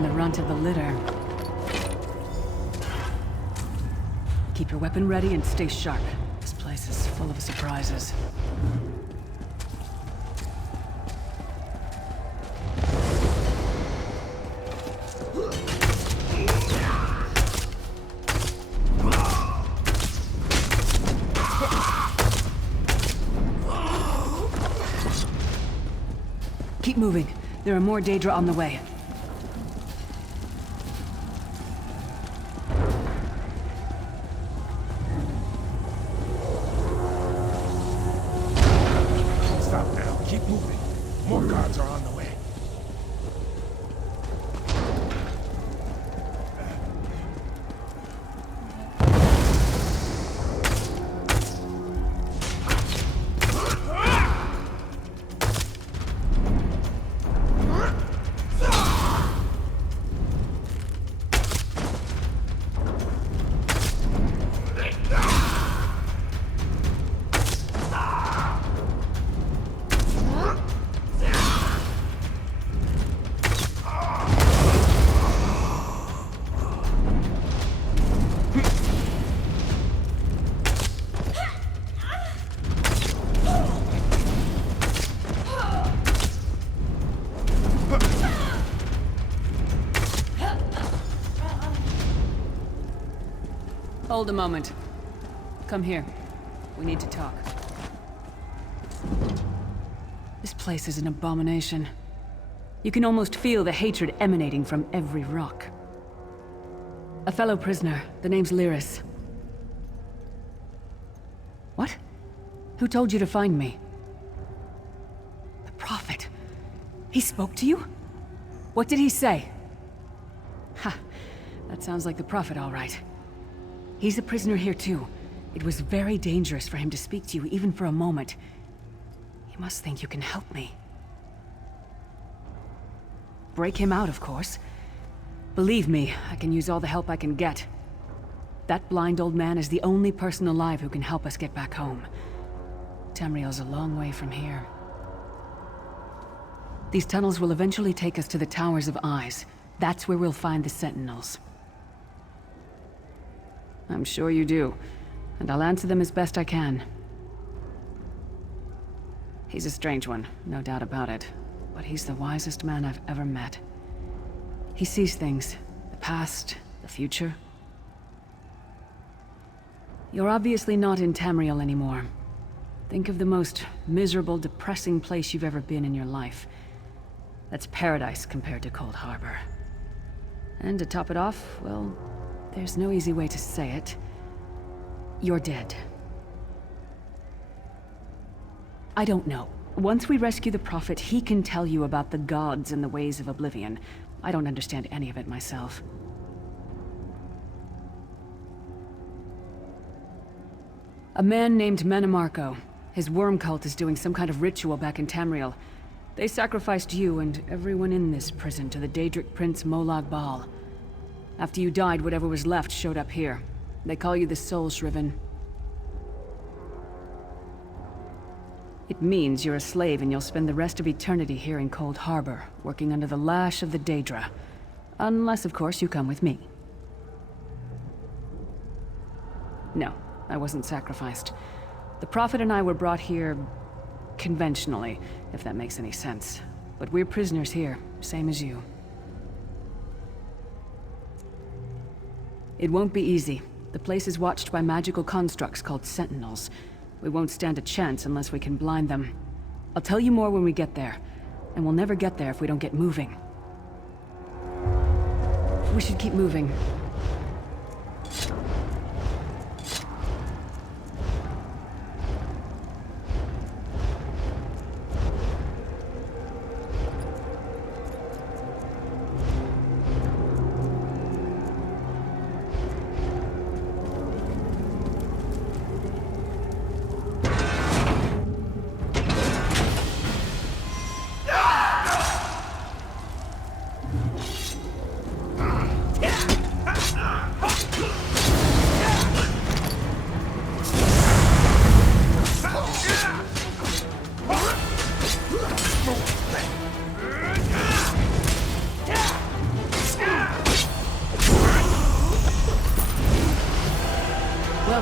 bearing the runt of the litter. Keep your weapon ready and stay sharp. This place is full of surprises. Keep moving. There are more Daedra on the way. Stop now. Keep moving. More guards are on the way. Hold a moment. Come here. We need to talk. This place is an abomination. You can almost feel the hatred emanating from every rock. A fellow prisoner. The name's Lyris. What? Who told you to find me? The Prophet. He spoke to you? What did he say? Ha! That sounds like the Prophet, all right. He's a prisoner here too. It was very dangerous for him to speak to you, even for a moment. You must think you can help me. Break him out, of course. Believe me, I can use all the help I can get. That blind old man is the only person alive who can help us get back home. Tamriel's a long way from here. These tunnels will eventually take us to the Towers of Eyes. That's where we'll find the Sentinels. I'm sure you do, and I'll answer them as best I can. He's a strange one, no doubt about it, but he's the wisest man I've ever met. He sees things, the past, the future. You're obviously not in Tamriel anymore. Think of the most miserable, depressing place you've ever been in your life. That's paradise compared to Cold Harbor. And to top it off, well, there's no easy way to say it. You're dead. I don't know. Once we rescue the Prophet, he can tell you about the gods and the ways of Oblivion. I don't understand any of it myself. A man named Manamarco. His worm cult is doing some kind of ritual back in Tamriel. They sacrificed you and everyone in this prison to the Daedric Prince Molag Bal. After you died, whatever was left showed up here. They call you the Soul Shriven. It means you're a slave and you'll spend the rest of eternity here in Cold Harbor, working under the lash of the Daedra. Unless, of course, you come with me. No, I wasn't sacrificed. The Prophet and I were brought here conventionally, if that makes any sense. But we're prisoners here, same as you. It won't be easy. The place is watched by magical constructs called Sentinels. We won't stand a chance unless we can blind them. I'll tell you more when we get there. And we'll never get there if we don't get moving. We should keep moving.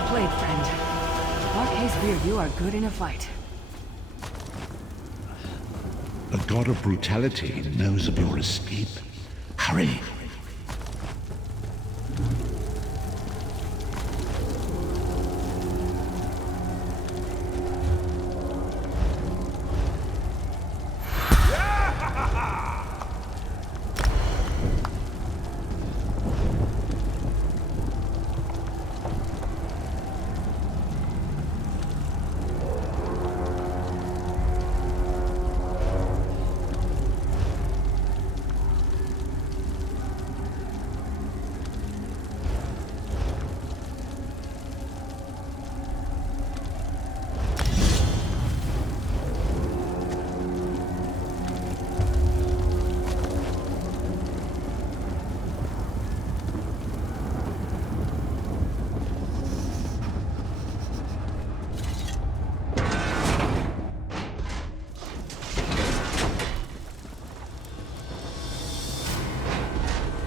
played, friend. Marquez Beard, you are good in a fight. The god of brutality knows of your escape. Hurry!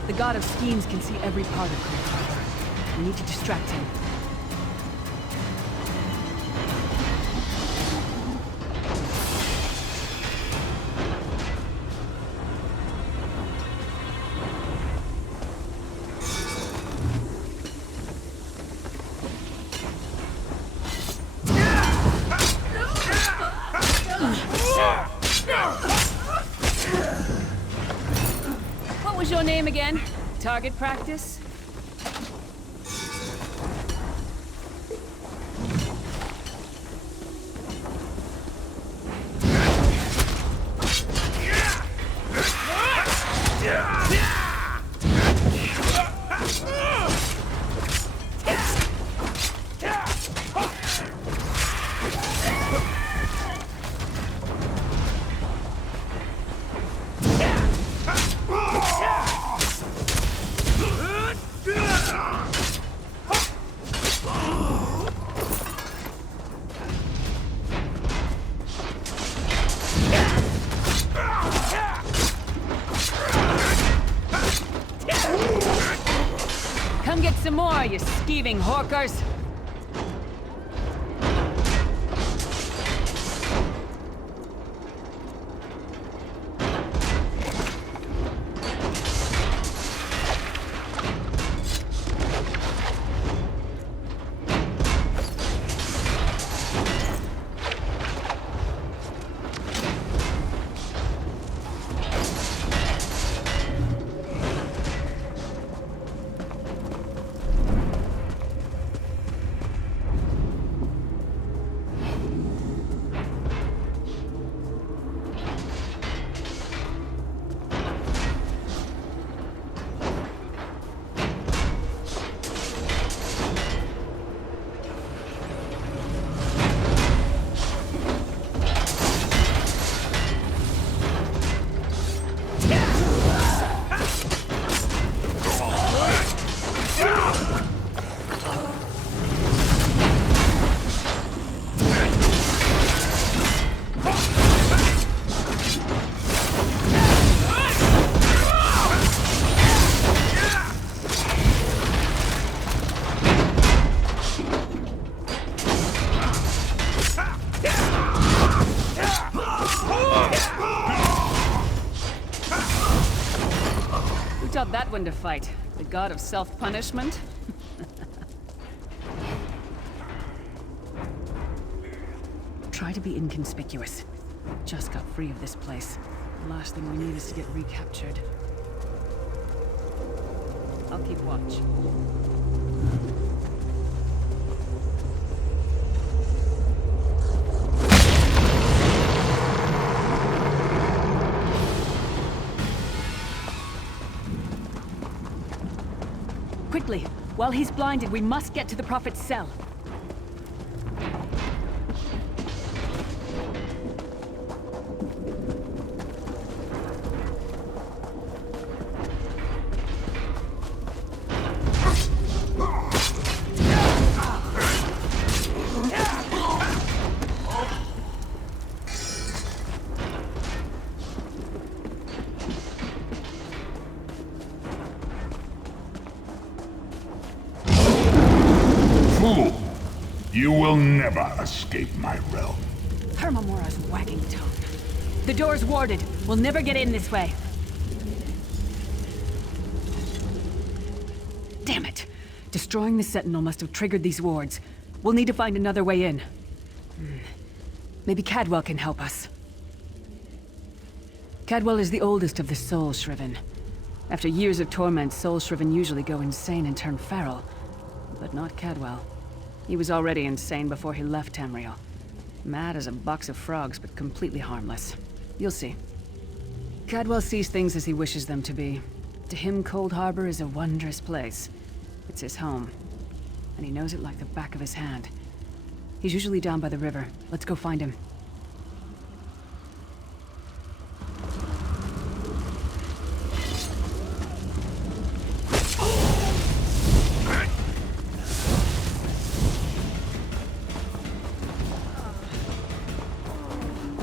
The god of schemes can see every part of Kain. We need to distract him. What was your name again? Target practice? Come get some more, you skeeving hawkers! Taught that one to fight. The god of self-punishment? Try to be inconspicuous. Just got free of this place. The last thing we need is to get recaptured. I'll keep watch. Quickly! While he's blinded, we must get to the Prophet's cell. Fool! You will never escape my realm. Hermamora's wagging tongue. The door's warded. We'll never get in this way. Damn it. Destroying the Sentinel must have triggered these wards. We'll need to find another way in. Maybe Cadwell can help us. Cadwell is the oldest of the Soul Shriven. After years of torment, Soul Shriven usually go insane and turn feral. But not Cadwell. He was already insane before he left Tamriel. Mad as a box of frogs, but completely harmless. You'll see. Cadwell sees things as he wishes them to be. To him, Cold Harbor is a wondrous place. It's his home. And he knows it like the back of his hand. He's usually down by the river. Let's go find him.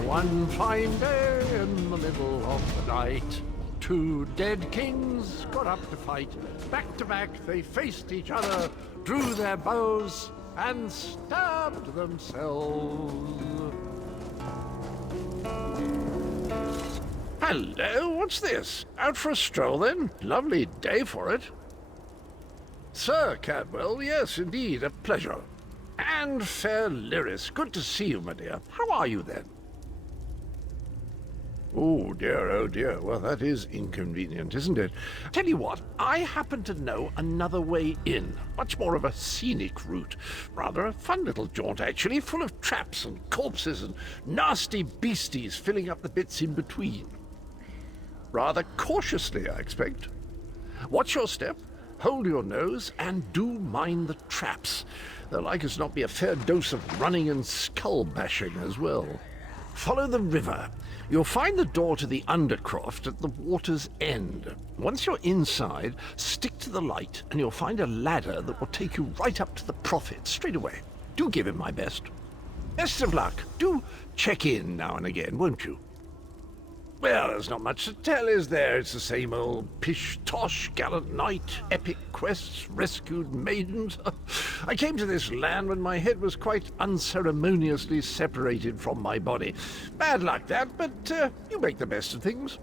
One fine day in the middle of the night, two dead kings got up to fight. Back to back they faced each other, drew their bows, and stabbed themselves. Hello, what's this? Out for a stroll then? Lovely day for it. Sir Cadwell, yes indeed, a pleasure. And fair Lyris, good to see you, my dear. How are you then? Oh dear, well that is inconvenient, isn't it? Tell you what, I happen to know another way in. Much more of a scenic route. Rather a fun little jaunt, actually, full of traps and corpses and nasty beasties filling up the bits in between. Rather cautiously, I expect. Watch your step, hold your nose, and do mind the traps. There'll like as not be a fair dose of running and skull-bashing as well. Follow the river. You'll find the door to the Undercroft at the water's end. Once you're inside, stick to the light, and you'll find a ladder that will take you right up to the Prophet straight away. Do give him my best. Best of luck. Do check in now and again, won't you? Well, there's not much to tell, is there? It's the same old pish-tosh, gallant knight, epic quests, rescued maidens. I came to this land when my head was quite unceremoniously separated from my body. Bad luck, that, but you make the best of things.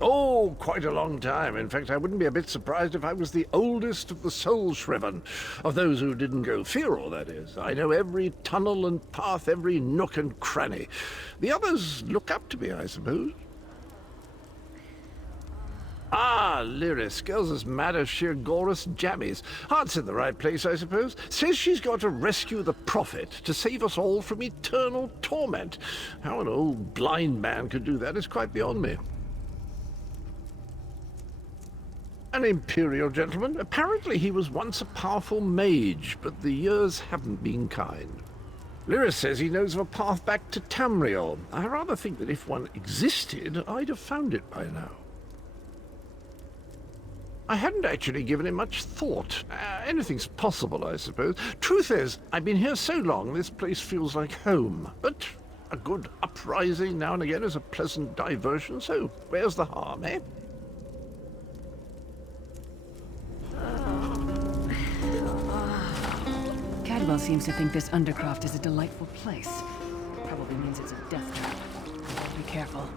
Oh, quite a long time. In fact, I wouldn't be a bit surprised if I was the oldest of the Soul Shriven. Of those who didn't go feral, that is. I know every tunnel and path, every nook and cranny. The others look up to me, I suppose. Ah, Lyris, girl's as mad as sheer Gorus jammies. Heart's in the right place, I suppose. Says she's got to rescue the Prophet to save us all from eternal torment. How an old blind man could do that is quite beyond me. An Imperial gentleman. Apparently he was once a powerful mage, but the years haven't been kind. Lyris says he knows of a path back to Tamriel. I rather think that if one existed, I'd have found it by now. I hadn't actually given it much thought. Anything's possible, I suppose. Truth is, I've been here so long, this place feels like home. But a good uprising now and again is a pleasant diversion, so where's the harm, eh? Cadwell seems to think this Undercroft is a delightful place. Probably means it's a death trap. Be careful.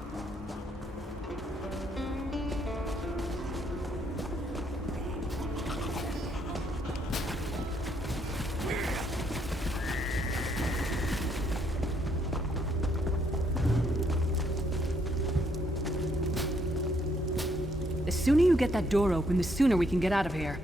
The sooner you get that door open, the sooner we can get out of here.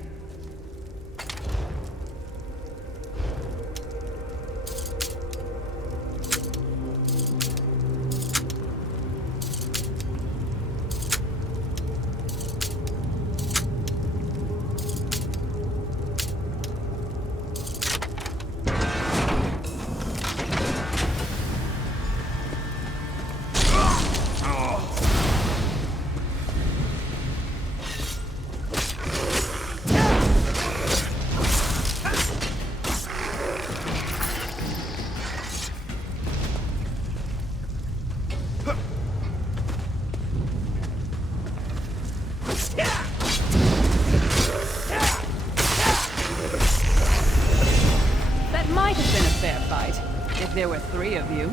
There were 3 of you.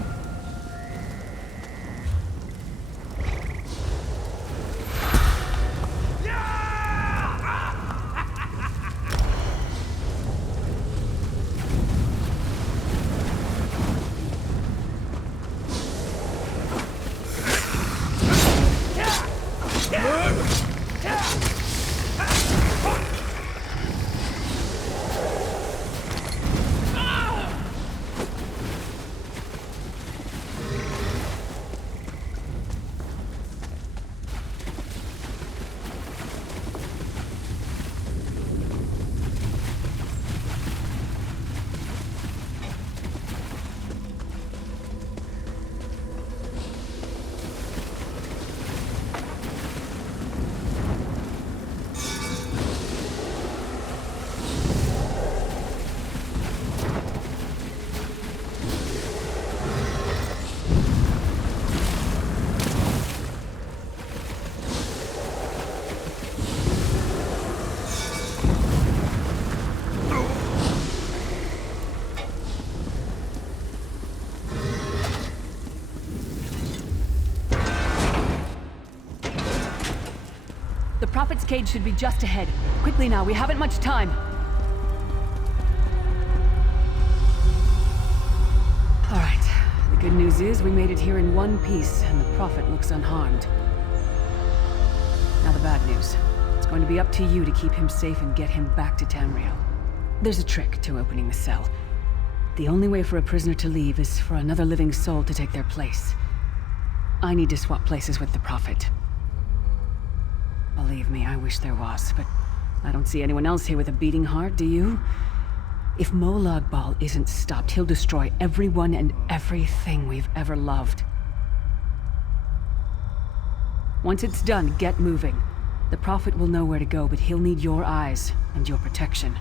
The Prophet's cage should be just ahead. Quickly now, we haven't much time. All right. The good news is we made it here in one piece, and the Prophet looks unharmed. Now the bad news. It's going to be up to you to keep him safe and get him back to Tamriel. There's a trick to opening the cell. The only way for a prisoner to leave is for another living soul to take their place. I need to swap places with the Prophet. Believe me, I wish there was, but I don't see anyone else here with a beating heart, do you? If Molag Bal isn't stopped, he'll destroy everyone and everything we've ever loved. Once it's done, get moving. The Prophet will know where to go, but he'll need your eyes and your protection.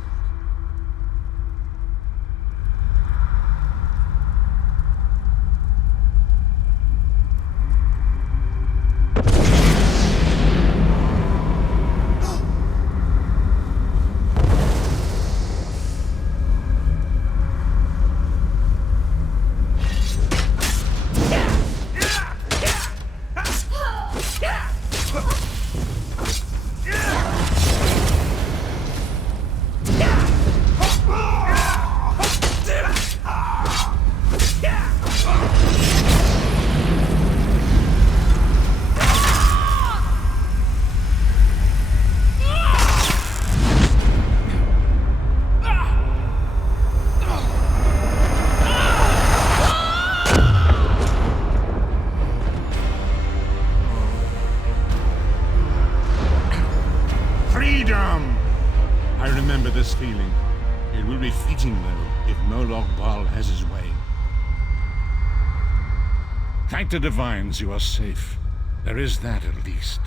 Freedom! I remember this feeling. It will be fleeting, though, if Molag Bal has his way. Thank the Divines you are safe. There is that, at least.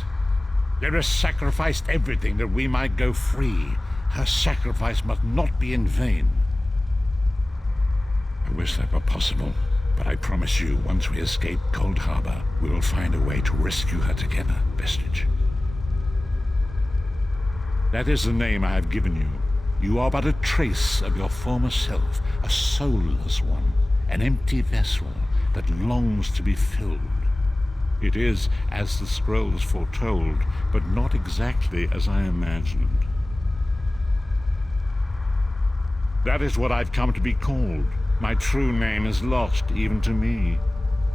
Lyra sacrificed everything that we might go free. Her sacrifice must not be in vain. I wish that were possible, but I promise you, once we escape Cold Harbor, we will find a way to rescue her together, Vestige. That is the name I have given you. You are but a trace of your former self, a soulless one, an empty vessel that longs to be filled. It is as the scrolls foretold, but not exactly as I imagined. That is what I've come to be called. My true name is lost even to me.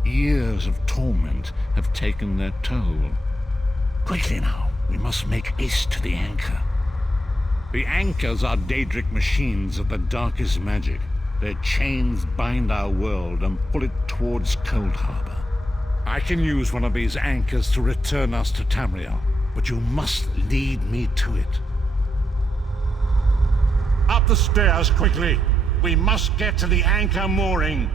Years of torment have taken their toll. Quickly now, we must make haste to the anchor. The anchors are Daedric machines of the darkest magic. Their chains bind our world and pull it towards Cold Harbor. I can use one of these anchors to return us to Tamriel, but you must lead me to it. Up the stairs, quickly! We must get to the anchor mooring!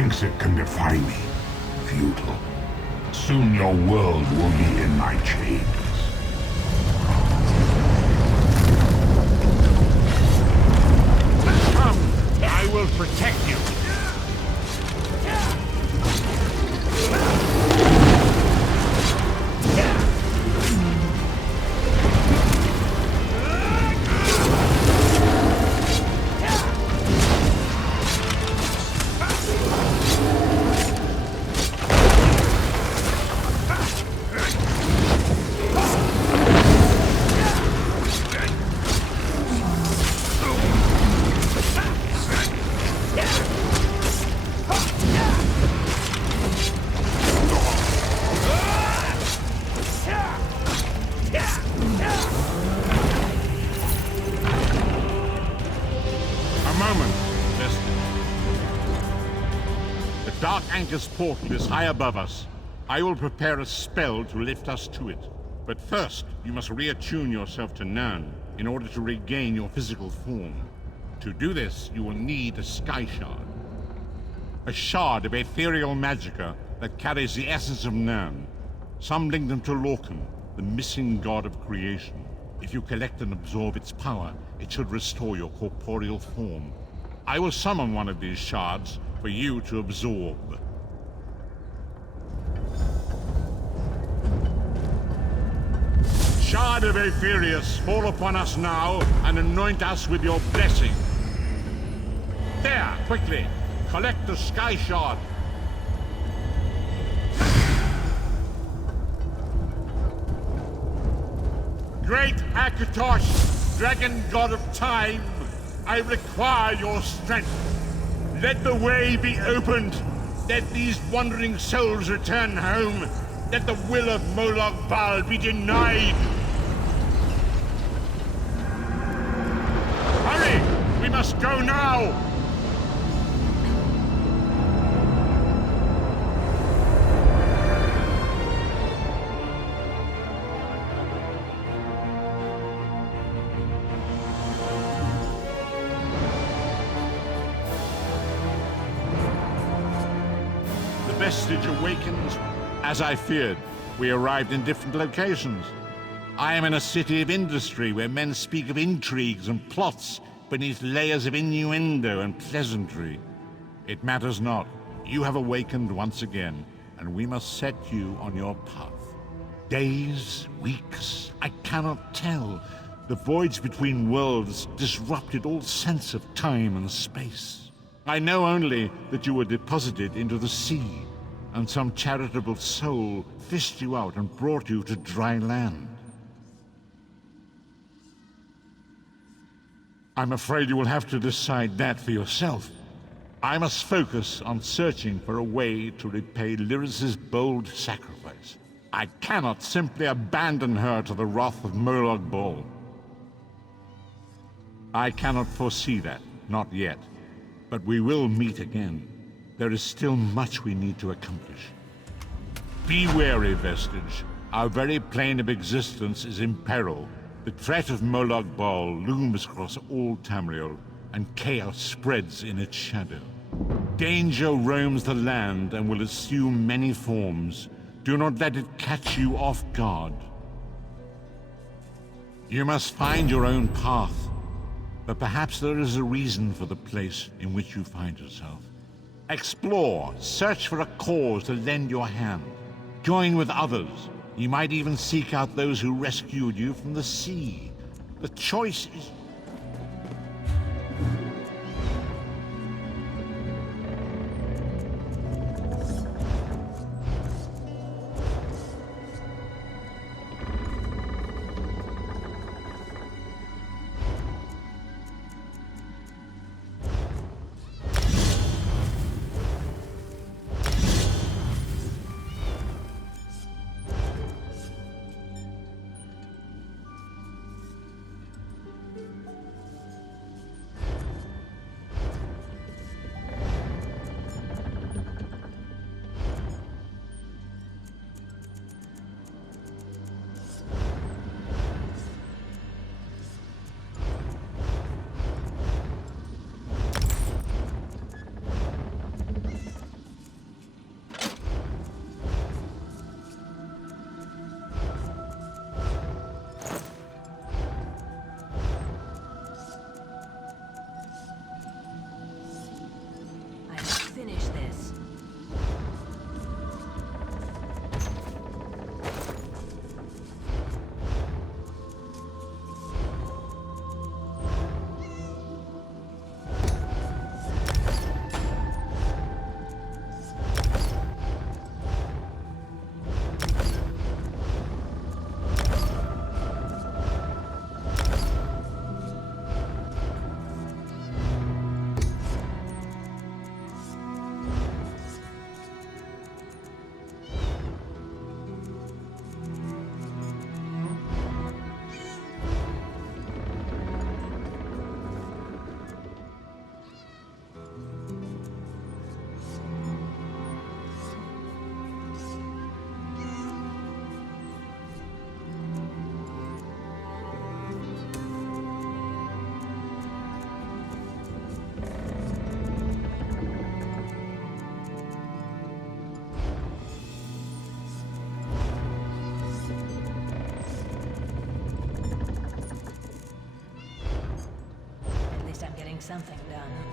thinks it can defy me? Futile. Soon your world will be in my chains. Come! I will protect you! Anchor's portal is high above us. I will prepare a spell to lift us to it. But first, you must reattune yourself to Nern in order to regain your physical form. To do this, you will need a sky shard. A shard of ethereal magicka that carries the essence of Nern. Some link them to Lorcan, the missing god of creation. If you collect and absorb its power, it should restore your corporeal form. I will summon one of these shards for you to absorb. Shard of Aetherius, fall upon us now and anoint us with your blessing. There, quickly, collect the sky shard. Great Akatosh, dragon god of time, I require your strength. Let the way be opened. Let these wandering souls return home. Let the will of Molag Bal be denied. Hurry! We must go now! Vestige awakens. As I feared, we arrived in different locations. I am in a city of industry where men speak of intrigues and plots beneath layers of innuendo and pleasantry. It matters not. You have awakened once again, and we must set you on your path. Days, weeks, I cannot tell. The voids between worlds disrupted all sense of time and space. I know only that you were deposited into the sea, and some charitable soul fished you out and brought you to dry land. I'm afraid you will have to decide that for yourself. I must focus on searching for a way to repay Lyris's bold sacrifice. I cannot simply abandon her to the wrath of Molag Bal. I cannot foresee that, not yet. But we will meet again. There is still much we need to accomplish. Be wary, Vestige. Our very plane of existence is in peril. The threat of Molag Bal looms across all Tamriel, and chaos spreads in its shadow. Danger roams the land and will assume many forms. Do not let it catch you off guard. You must find your own path, but perhaps there is a reason for the place in which you find yourself. Explore, search for a cause to lend your hand. Join with others. You might even seek out those who rescued you from the sea. The choice is... something done.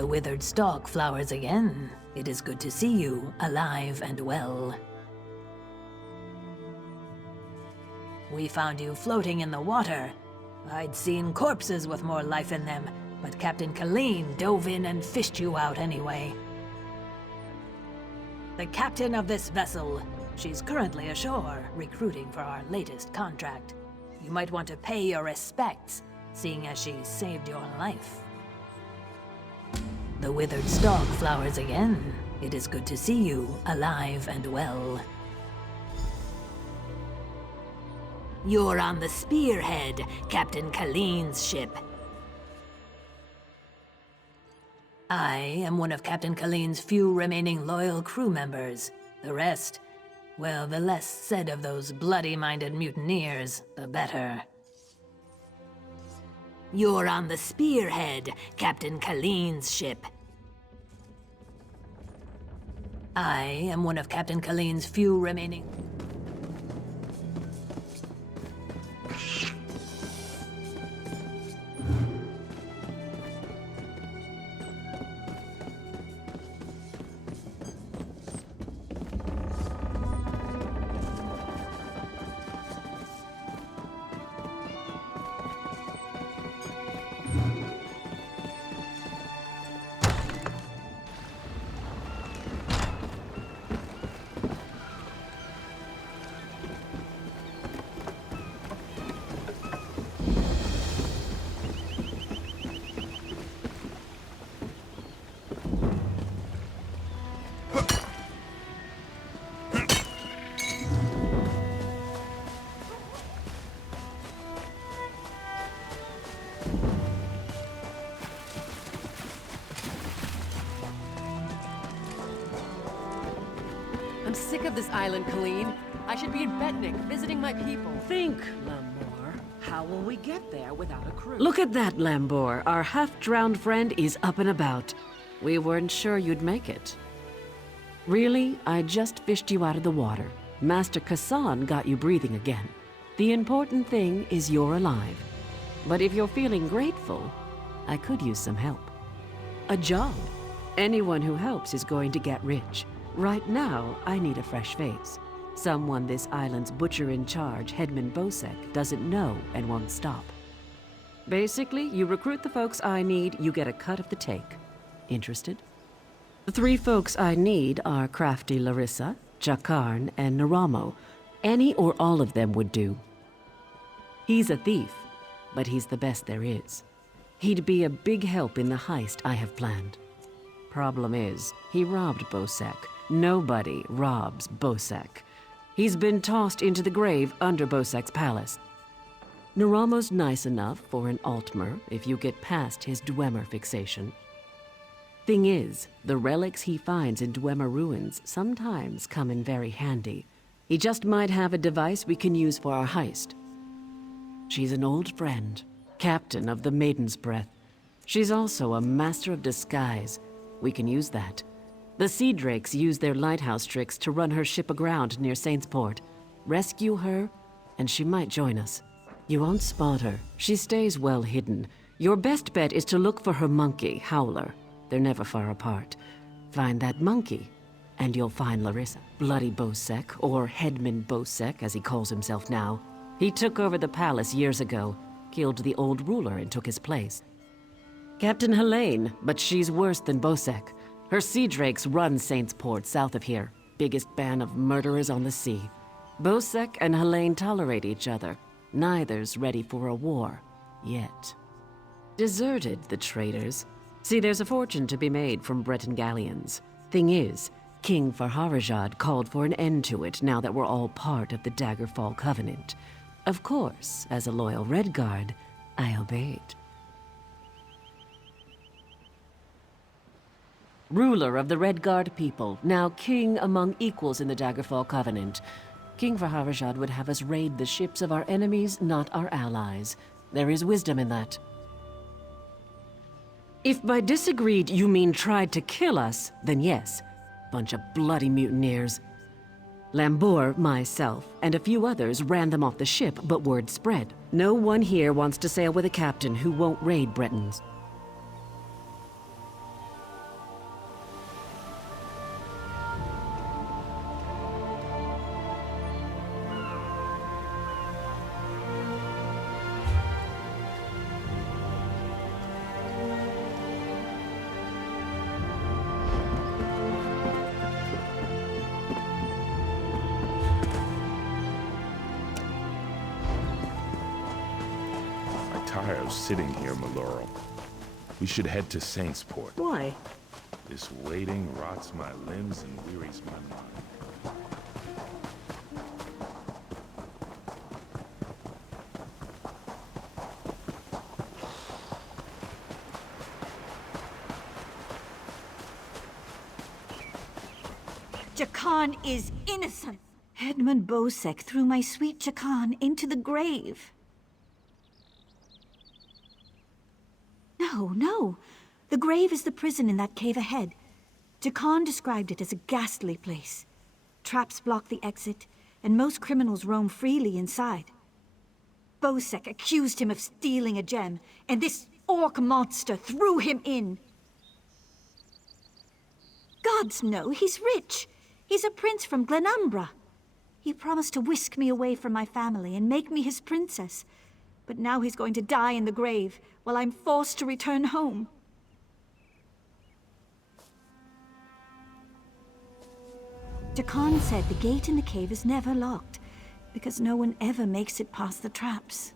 The withered stalk flowers again. It is good to see you, alive and well. We found you floating in the water. I'd seen corpses with more life in them, but Captain Kain dove in and fished you out anyway. The captain of this vessel. She's currently ashore, recruiting for our latest contract. You might want to pay your respects, seeing as she saved your life. The withered stalk flowers again. It is good to see you, alive and well. You're on the Spearhead, Captain Kain's ship. I am one of Captain Kain's few remaining loyal crew members. The rest, well, the less said of those bloody-minded mutineers, the better. You're on the Spearhead, Captain Kain's ship. I am one of Captain Kain's few remaining... I'm sick of this island, Kain. I should be in Betnik, visiting my people. Think, Lambor. How will we get there without a crew? Look at that, Lambor. Our half-drowned friend is up and about. We weren't sure you'd make it. Really, I just fished you out of the water. Master Kasan got you breathing again. The important thing is you're alive. But if you're feeling grateful, I could use some help. A job. Anyone who helps is going to get rich. Right now, I need a fresh face. Someone this island's butcher-in-charge, Headman Bosek, doesn't know and won't stop. Basically, you recruit the folks I need, you get a cut of the take. Interested? The 3 folks I need are crafty Larissa, Jakarn, and Naramo. Any or all of them would do. He's a thief, but he's the best there is. He'd be a big help in the heist I have planned. Problem is, he robbed Bosek. Nobody robs Bosek. He's been tossed into the grave under Bosek's palace. Naramo's nice enough for an Altmer if you get past his Dwemer fixation. Thing is, the relics he finds in Dwemer ruins sometimes come in very handy. He just might have a device we can use for our heist. She's an old friend, captain of the Maiden's Breath. She's also a master of disguise. We can use that. The Sea Drakes use their lighthouse tricks to run her ship aground near Saintsport. Rescue her, and she might join us. You won't spot her. She stays well hidden. Your best bet is to look for her monkey, Howler. They're never far apart. Find that monkey, and you'll find Larissa. Bloody Bosek, or Headman Bosek, as he calls himself now. He took over the palace years ago, killed the old ruler and took his place. Captain Helene, but she's worse than Bosek. Her Sea Drakes run Saintsport south of here. Biggest band of murderers on the sea. Bosek and Helene tolerate each other. Neither's ready for a war. Yet. Deserted, the traitors. See, there's a fortune to be made from Breton galleons. Thing is, King Farharajad called for an end to it now that we're all part of the Daggerfall Covenant. Of course, as a loyal Redguard, I obeyed. Ruler of the Redguard people, now king among equals in the Daggerfall Covenant. King Farharajad would have us raid the ships of our enemies, not our allies. There is wisdom in that. If by disagreed you mean tried to kill us, then yes. Bunch of bloody mutineers. Lambor, myself, and a few others ran them off the ship, but word spread. No one here wants to sail with a captain who won't raid Bretons. tire of sitting here, Maloro. We should head to Saintsport. Why? This waiting rots my limbs and wearies my mind. Jakan is innocent. Edmund Bosek threw my sweet Jakan into the grave. No. The grave is the prison in that cave ahead. Jakan described it as a ghastly place. Traps block the exit, and most criminals roam freely inside. Bosek accused him of stealing a gem, and this orc monster threw him in. Gods know, he's rich. He's a prince from Glenumbra. He promised to whisk me away from my family and make me his princess. But now he's going to die in the grave, while I'm forced to return home. Jakan said the gate in the cave is never locked, because no one ever makes it past the traps.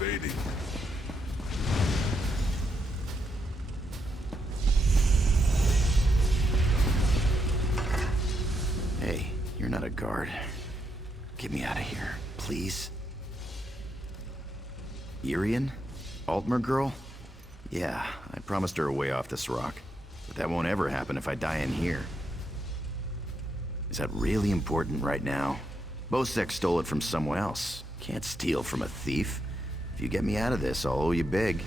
fading. Hey, you're not a guard. Get me out of here, please. Irian? Altmer girl? Yeah, I promised her a way off this rock. But that won't ever happen if I die in here. Is that really important right now? Bosek stole it from someone else. Can't steal from a thief. If you get me out of this, I'll owe you big.